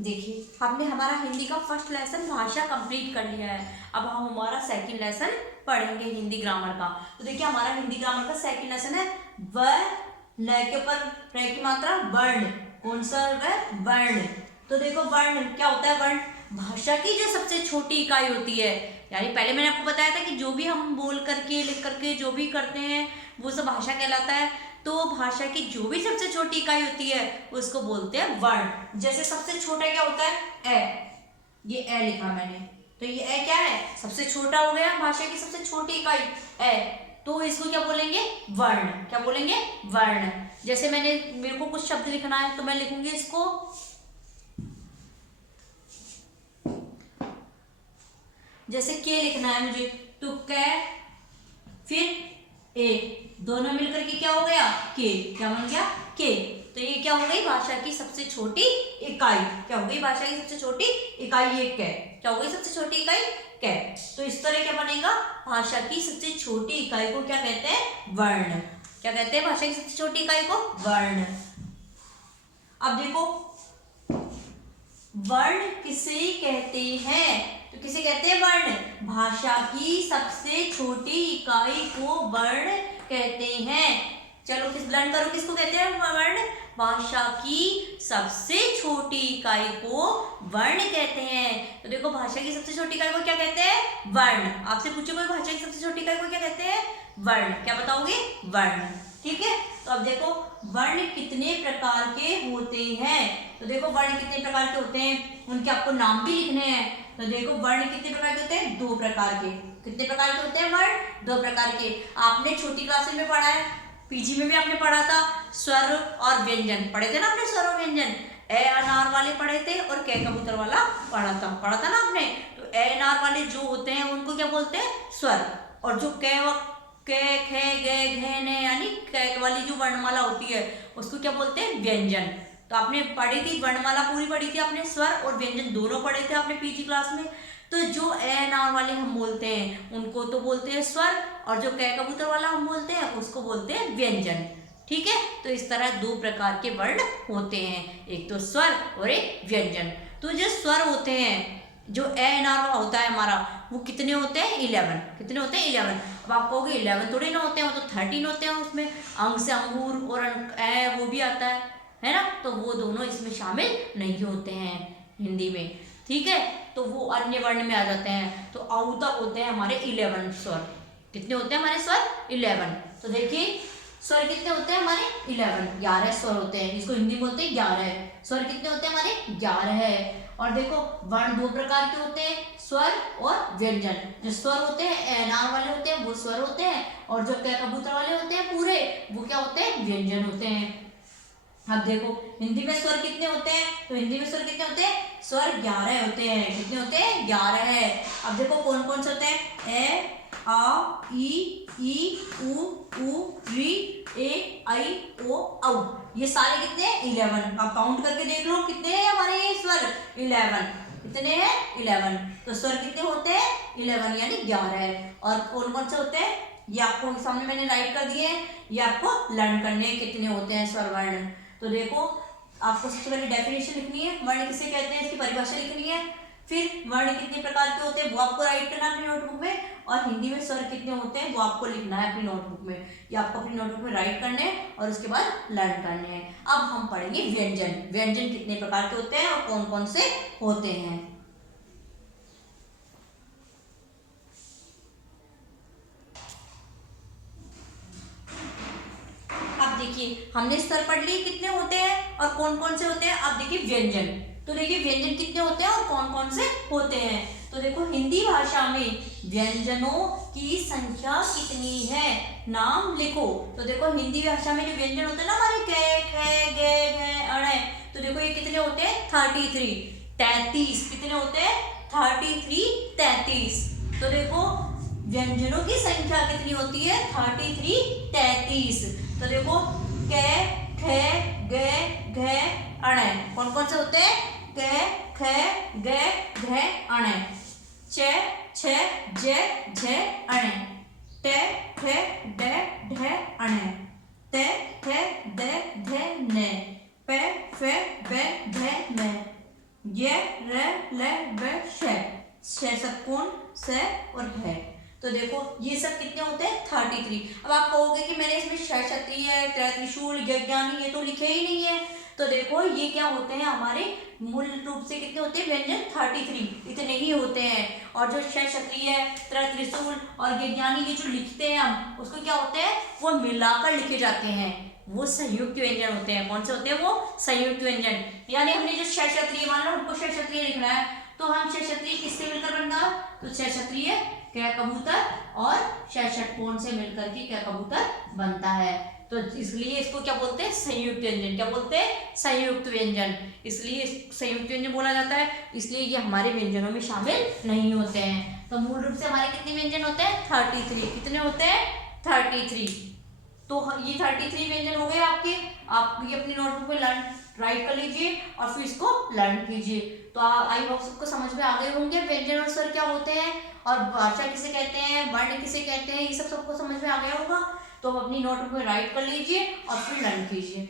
देखिए, हमने हमारा हिंदी का फर्स्ट लेसन भाषा कंप्लीट कर लिया है। अब हम हमारा सेकंड लेसन पढ़ेंगे हिंदी ग्रामर का। तो देखिए, हमारा हिंदी ग्रामर का सेकंड लेसन है व, ल के ऊपर र की मात्रा वर्ण। कौन सा है? वर्ण। तो देखो, वर्ण क्या होता है? वर्ण भाषा की जो सबसे छोटी इकाई होती है। यानी पहले मैंने आपको बताया था कि जो भी हम बोल करके, लिख करके जो भी करते हैं वो सब भाषा कहलाता है। तो भाषा की जो भी सबसे छोटी इकाई होती है उसको बोलते हैं वर्ण। जैसे सबसे छोटा क्या होता है? ए। ये ए लिखा मैंने, तो ये ए क्या है? सबसे छोटा हो गया, भाषा की सबसे छोटी इकाई ए। तो इसको क्या बोलेंगे? वर्ण। क्या बोलेंगे? वर्ण। जैसे मेरे को कुछ शब्द लिखना है तो मैं लिखूंगी इसको, जैसे के लिखना है मुझे, तो कै फिर ए, दोनों मिलकर के क्या हो गया? के। क्या बन गया? के। तो ये क्या हो गई? भाषा की सबसे छोटी इकाई। क्या हो गई? भाषा की सबसे छोटी इकाई ये कै। क्या हो गई? सबसे छोटी इकाई कै। तो इस तरह क्या बनेगा? भाषा की सबसे छोटी इकाई को क्या कहते हैं? वर्ण। क्या कहते हैं भाषा की सबसे छोटी इकाई को? वर्ण। अब देखो, वर्ण किसे कहते हैं? तो किसे कहते हैं? वर्ण। भाषा की सबसे छोटी इकाई को वर्ण कहते हैं। चलो लर्न करो, किसको कहते हैं वर्ण? भाषा की सबसे छोटी इकाई को वर्ण कहते हैं। तो देखो, भाषा की सबसे छोटी इकाई को क्या कहते हैं? वर्ण। आपसे पूछो कोई, भाषा की सबसे छोटी इकाई को क्या कहते हैं? वर्ण। क्या बताओगे? वर्ण। ठीक है। तो अब देखो, वर्ण कितने प्रकार के होते हैं? तो देखो, वर्ण कितने प्रकार के होते हैं, उनके आपको नाम भी लिखने हैं। तो देखो, वर्ण कितने प्रकार के होते हैं? 2 प्रकार के। कितने प्रकार के होते हैं वर्ण? 2 प्रकार के। आपने छोटी क्लासेस में पढ़ा है, पीजी में भी आपने पढ़ा था, स्वर और व्यंजन पढ़े थे ना आपने। स्वर और व्यंजन ए अनार वाले पढ़े थे और कै कबूतर वाला पढ़ा था ना आपने। तो ए अनार वाले जो होते हैं उनको क्या बोलते हैं? स्वर। और जो कै खे गे घे ने यानी कै वाली जो वर्णमाला होती है उसको क्या बोलते हैं? व्यंजन। तो आपने पढ़ी थी वर्णमाला, पूरी पढ़ी थी आपने, स्वर और व्यंजन दोनों पढ़े थे आपने पीजी क्लास में। तो जो ए नार वाले हम बोलते हैं उनको तो बोलते हैं स्वर, और जो कै कबूतर वाला हम बोलते हैं उसको बोलते हैं व्यंजन। ठीक है। तो इस तरह 2 प्रकार के वर्ण होते हैं, एक तो स्वर और एक व्यंजन। तो जो स्वर होते हैं, जो ए नार होता है हमारा, वो कितने होते हैं? 11। कितने होते हैं? 11। अब आप कहोगे 11 थोड़ी ना होते हैं, वो तो 13 होते हैं। उसमें अंग से अंगूर और ए वो भी आता है ना। तो वो दोनों इसमें शामिल नहीं होते हैं हिंदी में। ठीक है। तो वो अन्य वर्ण में आ जाते हैं। तो औ तक होते हैं हमारे 11 स्वर। कितने होते हैं हमारे स्वर? 11। तो देखिए, स्वर कितने होते हैं हमारे? 11 स्वर होते हैं, जिसको हिंदी बोलते हैं 11। स्वर कितने होते हैं हमारे? 11 है। और देखो, वर्ण 2 प्रकार के होते हैं, स्वर और व्यंजन। जो स्वर होते हैं एनार वाले होते हैं वो स्वर होते हैं, और जो कै कबूतर वाले होते हैं पूरे, वो क्या होते हैं? व्यंजन होते हैं। अब देखो, हिंदी में स्वर कितने होते हैं? तो हिंदी में स्वर कितने होते हैं? स्वर 11 होते हैं। कितने होते हैं? 11 है। अब देखो कौन कौन से होते हैं? ए आ ई उ री ए आई ओ औ। ये सारे कितने हैं? 11। आप काउंट करके देख लो कितने हैं हमारे ये स्वर? 11। कितने हैं? 11। तो स्वर कितने होते हैं? 11 यानी 11 है। और कौन कौन से होते हैं ये आपको सामने मैंने राइट कर दिए हैं, ये आपको लर्न करने हैं कितने होते हैं स्वर वर्ण। तो देखो, आपको सबसे पहले डेफिनेशन लिखनी है, वर्ण किसे कहते हैं इसकी परिभाषा लिखनी है। फिर वर्ण कितने प्रकार के होते हैं वो आपको राइट करना है अपनी नोटबुक में, और हिंदी में स्वर कितने होते हैं वो आपको लिखना है अपनी नोटबुक में। ये आपको अपनी नोटबुक में राइट करने हैं और उसके बाद लर्न करने हैं। अब हम पढ़ेंगे व्यंजन। व्यंजन कितने प्रकार के होते हैं और कौन कौन से होते हैं। अब देखिए, हमने स्वर पढ़ लिए कितने होते हैं और कौन कौन से होते हैं। अब देखिए व्यंजन। तो देखिए, व्यंजन कितने होते हैं और कौन कौन से होते हैं। तो देखो, हिंदी भाषा में व्यंजनों की संख्या कितनी है, नाम लिखो। तो देखो, हिंदी भाषा में जो व्यंजन होते हैं ना हमारे कै खे गे घे अणे, तो देखो ये कितने होते हैं? 33। 33 कितने होते हैं? 33 33। तो देखो, व्यंजनों की संख्या कितनी होती है? 33 33। तो देखो, कै खे गे घे अणे कौन कौन से होते हैं? कै खे गे घे अणे। चे छे जे झे अणे। टे ठे डे ढे अणे। ते थे दे धे ने। पे फे बे धे ने। देखो ये सब कितने होते हैं 33। अब आप कहोगे कि मैंने इसमें क्षत्रिय, त्रिशूल, यज्ञानी ये तो लिखे ही नहीं है। तो देखो ये क्या होते हैं हमारे मूल रूप से कितने होते हैं व्यंजन 33 इतने ही होते हैं। और जो क्षत्रिय, त्रिशूल और यज्ञानी ये जो लिखते हैं हम उसको क्या होते हैं वो मिलाकर लिखे जाते हैं, वो संयुक्त व्यंजन होते हैं। कौन से होते हैं वो संयुक्त व्यंजन। यानी हमने जो क्षत्रिय मान लो हमको क्षत्रिय लिखना है तो हम क्षत्रिय किससे मिलकर बनना, तो क्षत्रिय कै कबूतर और षटकोण से मिलकर के कै कबूतर बनता है। तो इसलिए इसको क्या बोलते हैं संयुक्त व्यंजन। क्या बोलते हैं संयुक्त व्यंजन। इसलिए संयुक्त व्यंजन बोला जाता है, इसलिए ये हमारे व्यंजनों में शामिल नहीं होते हैं। तो मूल रूप से हमारे कितने व्यंजन होते हैं 33। कितने होते हैं 33। तो ये 33 व्यंजन हो गए आपके। आप ये अपनी नोटबुक में लर्न राइट कर लीजिए और फिर इसको लर्न कीजिए। तो आई होप सबको समझ में आ गए होंगे व्यंजन और स्वर क्या होते हैं और भाषा किसे कहते हैं, वर्ण किसे कहते हैं, ये सब सबको समझ में आ गया होगा। तो आप अपनी नोटबुक में राइट कर लीजिए और फिर लर्न कीजिए।